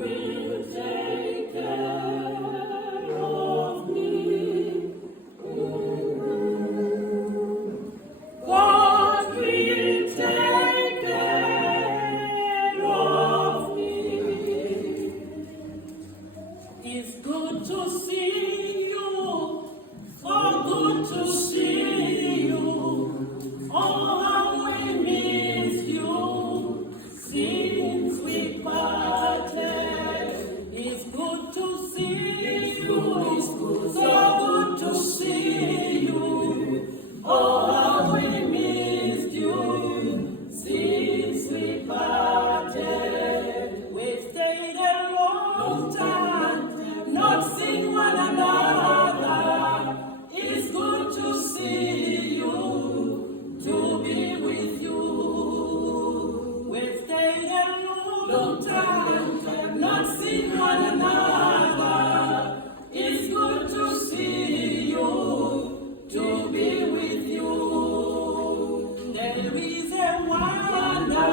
will take care of me. God will take care of me. It's good to see you, so good to see you. Oh, how we miss you since we parted. It's good to see you, so good to see you. Oh, how we missed you since we parted. We stayed a long time, not seeing one another. It's good to see you, to be with you. We stayed a long time, not seeing one another. It's good to see you, to be with you. There is a wonder,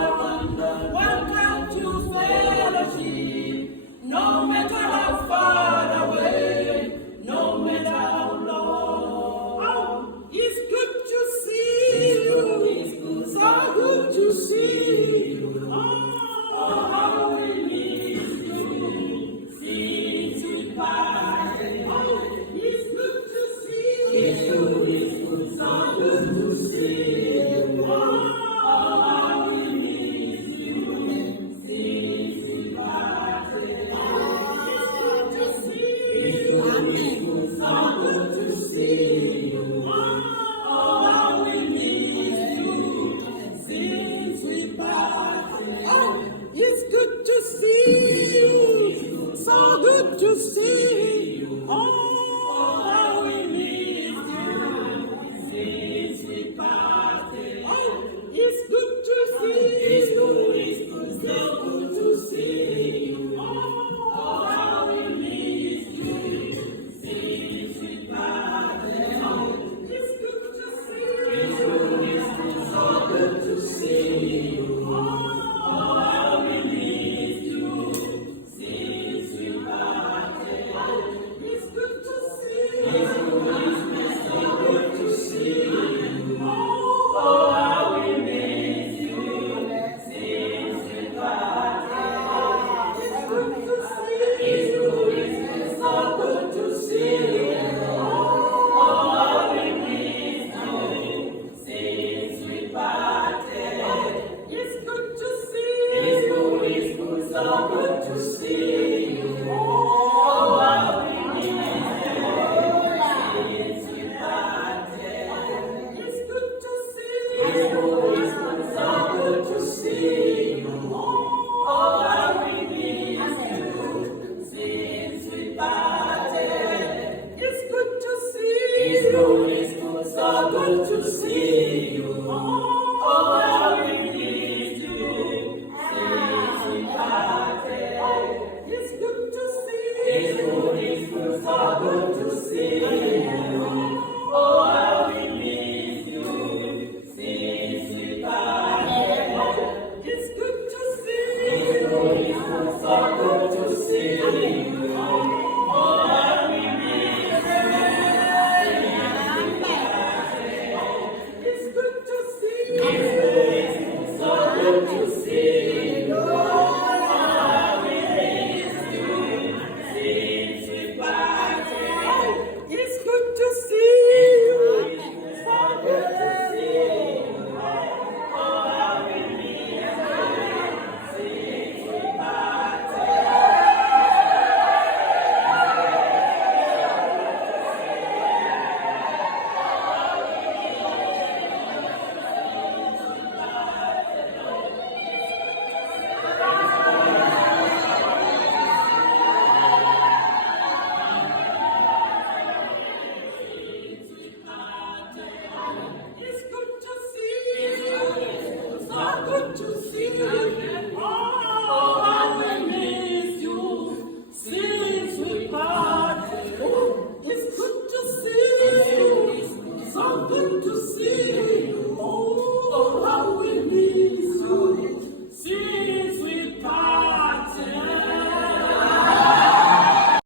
welcome to fellowship. No matter how far away, no matter how long. Oh, it's good to see you, it's so good to see you. Oh, how we miss you since we parted. Oh, it's good to see you, it's so good to see you. Oh, how we miss you since we parted. Oh, it's good to see you, so good to see you. Oh, how we miss you since we parted. Oh, it's good to see you, so good to see you. Oh, how we miss you since we parted. Oh, it's good to see you, so good to see you. Oh, how we miss you since we parted. Oh, it's good to see you, so good to see you. Oh, how we miss you since we parted. Oh, it's good to see you, so good to see you. Oh, how we miss you since we parted. It's good to see you, so good to see you. Oh, how we miss you since we parted. It's good to see you, so good to see you.